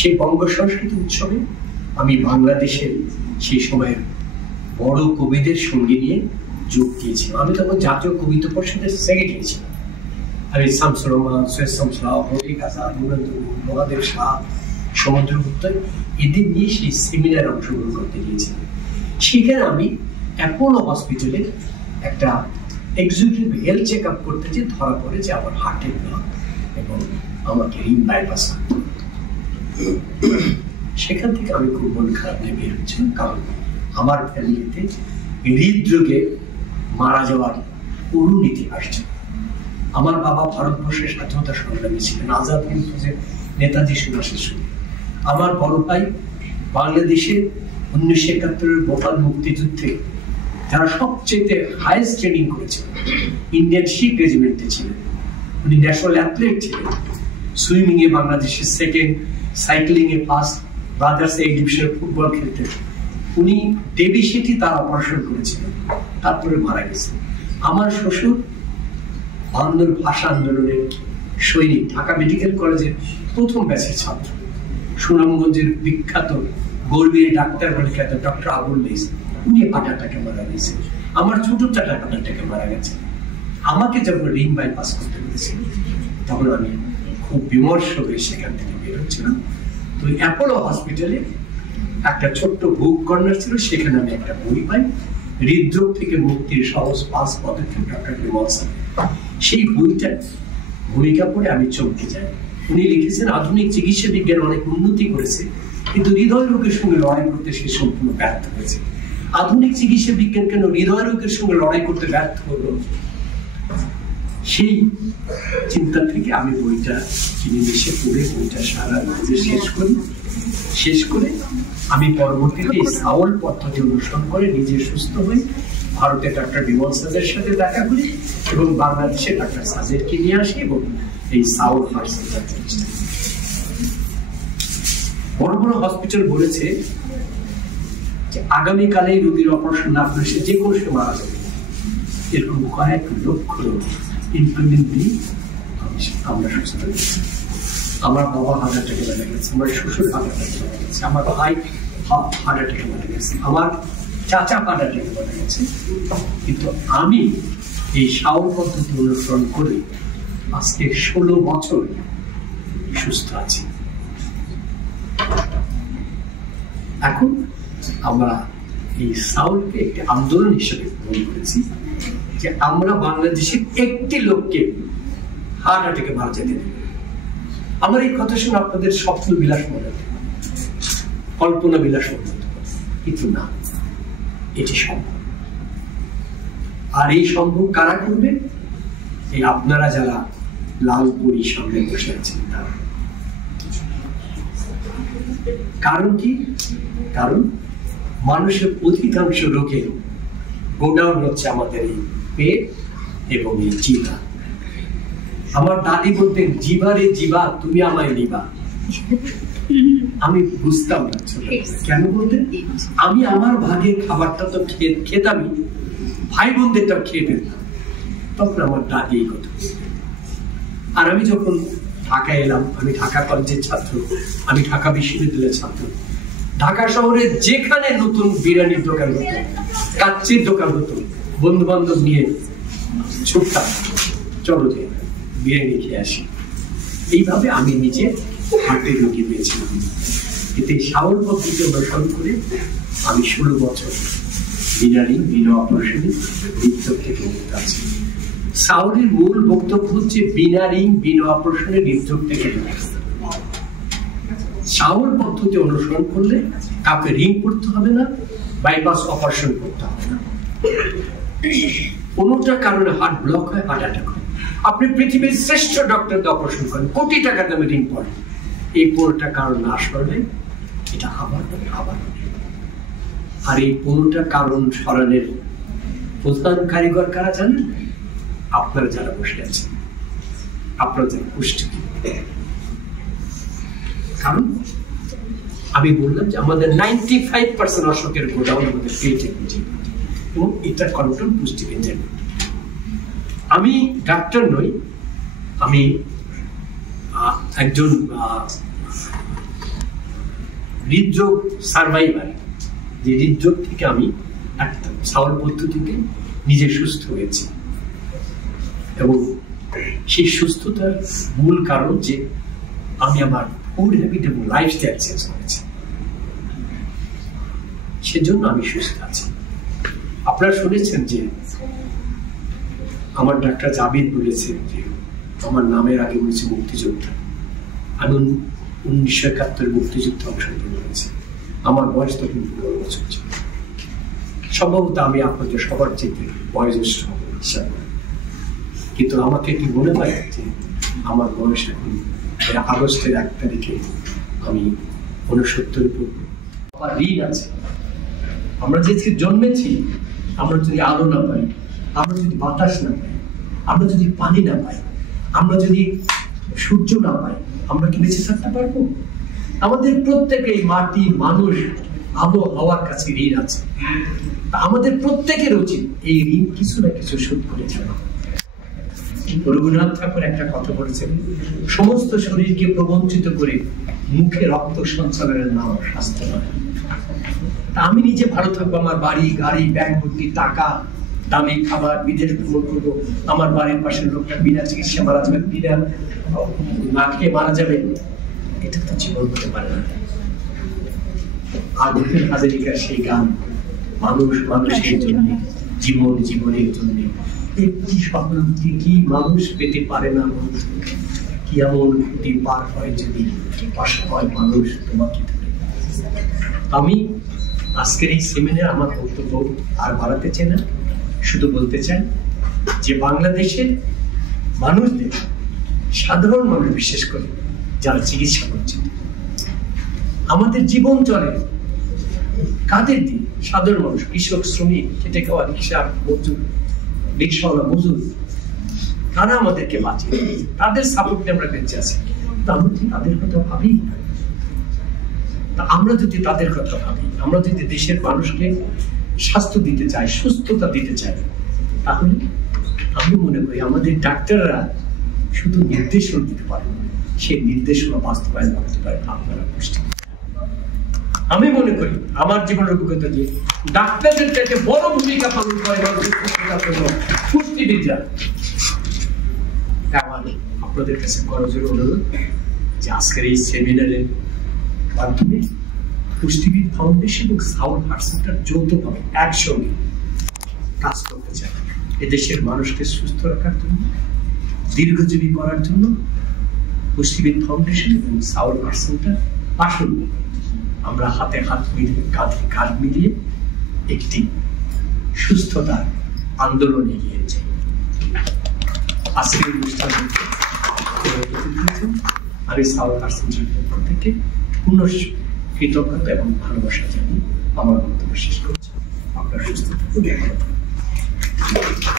সেই বঙ্গ সংস্কৃতি উৎসবে আমি বাংলাদেশের সেই সময়ের বড় কবিদের সঙ্গে নিয়ে যোগ দিয়েছিলাম। আমি তখন জাতীয় কবিতা পরিষদের সেক্রেটারি ছিলাম। আমি শামসুর রহমান, সৈয়দ শামসুল্লাহ, রফিক আজাদ, মহাদেব শাহ, সমুদ্রগুপ্ত এদের নিয়ে সেই সেমিনারে অংশগ্রহণ করতে গিয়েছিলাম। সেখানে আমি অ্যাপোলো হসপিটালের একটা এক্সিকিউটিভ হেলথ চেক আপ করতে যে ধরা পড়ে যে আমার হার্টের ব্লক এবং আমাকে রিং বাইপাস করতে। সেখান থেকে আমি খুব মন খারাপ নিয়ে বের হচ্ছিলাম, কারণ আমার ফ্যামিলিতে হৃদরোগে মারা যাওয়ার করুণ ইতিহাস ছিল। আমার বাবা ভারতবর্ষের স্বাধীনতা সংগ্রামী ছিলেন, আজাদ হিন্দ ফৌজের নেতাজি সুভাষের সঙ্গে। আমার বড় ভাই বাংলাদেশের 1971 ভোপাল মুক্তিযুদ্ধে যারা সবচেয়ে হাইয়েস্ট ট্রেনিং করেছেন, ইন্ডিয়ান শিখ রেজিমেন্টে ছিলেন। উনি ন্যাশনাল অ্যাথলেট ছিলেন, সুইমিং এ বাংলাদেশের সেকেন্ড, সাইক্লিং এ ফার্স্ট, ব্রাদার্স এ ডিভিশনের ফুটবল খেলতেন। উনি দেবী সেটি তার অপারেশন করেছিলেন, তারপরে মারা গেছেন। আমার শ্বশুর ভাষা আন্দোলনের সৈনিক, ঢাকা মেডিকেল কলেজের প্রথম ব্যাচের ছাত্র, সুনামগঞ্জের বিখ্যাত গর্বীর ডাক্তার বলে খ্যাত ডক্টর আবুল লেস, উনি হার্ট অ্যাটাকে মারা গেছে। আমার ছোট চাটা হার্ট অ্যাটাকে মারা গেছে। আমাকে যখন রিং বাইপাস করতে পেরেছিল তখন আমি খুব বিমর্ষ হয়ে সেখান থেকে বেরোচ্ছিলাম। তো অ্যাপোলো হসপিটালে একটা ছোট্ট বুক কর্নার ছিল, সেখানে আমি একটা বই পাই, হৃদরোগ থেকে মুক্তির সহজ 5 পদক্ষেপ ডক্টর বিমল স্যার। সেই বইটার ভূমিকা পড়ে আমি চমকে যাই। উনি লিখেছেন আধুনিক চিকিৎসা বিজ্ঞান অনেক উন্নতি করেছে, কিন্তু হৃদয় রোগের সঙ্গে লড়াই করতে সে সম্পূর্ণ ব্যর্থ হয়েছে। আধুনিক চিকিৎসা বিজ্ঞান কেন হৃদয় রোগের সঙ্গে লড়াই করতে ব্যর্থ হলো? সেই চিন্তা থেকে আমি বইটা কিনে মিশে পড়ে বইটা সারা রাজ্যে শেষ করে আমি পরবর্তীতে এই সাউল পদ্ধতি অনুসরণ করে নিজে সুস্থ হই, ভারতে ডক্টর বিমল স্যারের সাথে দেখা করি এবং বাংলাদেশে ডক্টর সাজেরকে নিয়ে আসি এবং এই সাউল হার্ট সেন্টার। বড় বড় হসপিটাল বলেছে যে আগামীকালে রোগীর অপারেশন না করে সে যে কোনো সময় মারা যাবে। এরকম কয়েক লক্ষ রোগ ইমপ্লিমেন্ট দিয়ে আমরা সুস্থ হয়েছি। আমার বাবা হার্ট অ্যাটাকে মারা গেছে, আমার শ্বশুর হার্ট অ্যাটাকে মারা গেছে, আমার ভাই হার্ট অ্যাটাকে মারা গেছে, আমার চাচা হার্ট অ্যাটাকে মারা গেছে। কিন্তু আমি এই সাউল পদ্ধতি অনুসরণ করে আজকে 16 বছর সুস্থ আছি। এখন আমরা এই সাউলকে একটি আন্দোলন হিসেবে গ্রহণ করেছি যে আমরা বাংলাদেশের একটি লোককে হার্ট অ্যাটাকে মারা যেতে দেব। আমার এই কথা শুনে আপনাদের স্বপ্ন বিলাস মনে হবে, কল্পনা বিলাস মনে হতে পারে, কিন্তু না, এটি সম্ভব। আর এই সম্ভব কারা করবে? এই আপনারা যারা লালপুরি সামনে বসে আছেন তারা। কারণ কি? কারণ মানুষের অধিকাংশ রোগের গোডাউন হচ্ছে আমাদের এই পেট এবং এই জিভা। আমার দাদি বলতেন, জিভারে জিভা তুমি আমায় নিবা। আমি বুঝতাম না কেন বলতেন। আমি আমার ভাগের খাবারটা তো খেতামই, ভাই বোনদেরটা খেয়ে ফেলতাম। তখন আমার দাদি এই কথা। আর আমি যখন ঢাকায় এলাম, আমি ঢাকা কলেজের ছাত্র, আমি ঢাকা বিশ্ববিদ্যালয়ের ছাত্র। ঢাকা শহরে যেখানে নতুন বিরিয়ানির দোকান হতো, কাচ্চির দোকান হতো, বন্ধু বান্ধব নিয়ে ছুটতাম, চলো যে বিরিয়ানি খেয়ে আসি। এইভাবে আমি নিজে হার্টের রোগী পেয়েছিলাম। এতে সাউল পদ্ধতি অনুসরণ করে আমি 16 বছর বিনা অপারেশনে হৃদরোগ থেকে মুক্ত আছি। সাউলের মূল বক্তব্য হচ্ছে বিনা অপারেশনে হৃদরোগ থেকে মুক্ত। সাউল পদ্ধতি অনুসরণ করলে কাউকে রিং করতে হবে না, বাইপাস অপারেশন করতে হবে না। কোনোটা কারণে হার্ট ব্লক হয়, হার্ট অ্যাটাক হয়, আপনি পৃথিবীর শ্রেষ্ঠ ডক্টরদের অপারেশন করেন, কোটি টাকা দামে রিং করেন, এই কোনোটা কারণ না সরলে এটা আবার আর এই কোনোটা কারণ সরানোর প্রধান কারিগর কারা জানেন? আপনারা যারা বসে আছেন, আপনারা যারা পুষ্টি। কারণ আমি বললাম যে আমাদের 95% অসুখের গোডাউন আমাদের পেটে এবং এটা কন্ট্রোল পুষ্টিবিজ্ঞান। আমি ডাক্তার নই, আমি একজন হৃদরোগ সার্ভাইভার, যে হৃদরোগ থেকে আমি একটা সাউল পদ্ধতিতে নিজে সুস্থ হয়েছি। এবং সেই সুস্থতার মূল কারণ যে আমি আমার ফুড হ্যাবিট এবং লাইফস্টাইল চেঞ্জ করেছি, সেজন্য আমি সুস্থ আছি। আপনারা শুনেছেন যে আমার ডাক্তার জাবির বলেছেন যে আমার নামের আগে বলেছে মুক্তিযোদ্ধা। আমি 1971 মুক্তিযুদ্ধে অংশগ্রহণ করেছি। আমার বয়স তখন 15 বছর ছিল। সম্ভবত আমি আপনাদের সবার চেয়ে বয়োজ্যেষ্ঠ হিসাবে, কিন্তু আমাকে কি মনে হয় যে আমার বয়স এখন আগস্টের 1 তারিখে আমি 69 পড়ব। আমার ঋণ আছে। আমরা যে জন্মেছি, আমরা যদি আলো না পাই, আমরা যদি বাতাস না পাই, আমরা যদি পানি না পাই, আমরা যদি সূর্য না পাই, আমরা কি বেঁচে থাকতে পারবো? আমাদের প্রত্যেকেই মাটি, মানুষ, আলো, হাওয়ার কাছে ঋণ আছে। আমাদের প্রত্যেকের উচিত এই ঋণ কিছু না কিছু শোধ করে যাওয়া। রবীন্দ্রনাথ ঠাকুর একটা কথা বলেছেন, সমস্ত শরীরকে প্রবঞ্চিত করে মুখে রক্ত সঞ্চালনের নাম স্বাস্থ্য নয়। আমি নিজে ভালো থাকবো, আমার বাড়ি, গাড়ি, ব্যাংক ভর্তি টাকা, দামি খাবার, বিদেশ ভ্রমণ করবো, আমার বাড়ির পাশের লোকটা বিনা চিকিৎসা মারা যাবে, বিনা না খেয়ে মারা যাবে, এটা তো জীবন হতে পারে না। আর ভূপেন হাজারিকার সেই গান, মানুষ মানুষের জন্য, জীবন জীবনের জন্য, কি স্বপ্ন কি মানুষ পেতে পারে না, কি এমন ক্ষতি পার হয় যদি অসহায় মানুষ তোমাকে ধরে। আমি আজকের এই সেমিনারে আমার বক্তব্য আর বাড়াতে চাই না, শুধু বলতে চাই যে বাংলাদেশের মানুষদের, সাধারণ মানুষ বিশেষ করে যারা চিকিৎসা করছেন, আমাদের জীবন চলে কাদের দিয়ে? সাধারণ মানুষ, কৃষক, শ্রমিক, খেটে খাওয়া, রিক্সা মজুর, রিক্সাওয়ালা মজুর, তারা আমাদেরকে বাঁচিয়ে, তাদের সাপোর্টে আমরা বেঁচে আছি। আমরা যদি তাদের কথা ভাবি, আমরা যদি তাদের কথা ভাবি, আমরা যদি দেশের মানুষকে স্বাস্থ্য দিতে চাই, সুস্থতা দিতে চাই, তাহলে আমি মনে করি আমাদের ডাক্তাররা শুধু নির্দেশনা দিতে পারে, সেই নির্দেশনা বাস্তবায়ন করতে পারে আপনারা পুষ্টি। আমি মনে করি আমার জীবনের অভিজ্ঞতা দিয়ে ডাক্তারদের চাইতে বড় ভূমিকা পালন করে পুষ্টিবিদ্যা। আপনাদের কাছে করজোর অনুরোধ যে আজকের এই সেমিনারের মাধ্যমে পুষ্টিবিদ ফাউন্ডেশন এবং সাউল হার্ট সেন্টার যৌথভাবে একসঙ্গে কাজ করতে চায় এদেশের মানুষকে সুস্থ রাখার জন্য, দীর্ঘজীবী করার জন্য। পুষ্টিবিদ ফাউন্ডেশন এবং সাউল হার্ট সেন্টার আসুন আমরা হাতে হাত মিলিয়ে, কাঁধে কাঁধ মিলিয়ে একটি সুস্থতার আন্দোলনে এগিয়ে যাই। আজকের অনুষ্ঠান আমি সাউল হার্ট সেন্টারের পক্ষ থেকে পূর্ণ কৃতজ্ঞতা এবং ভালোবাসা জানিয়ে আমার বক্তব্য শেষ করছি। আপনার সুস্থ থাকুন।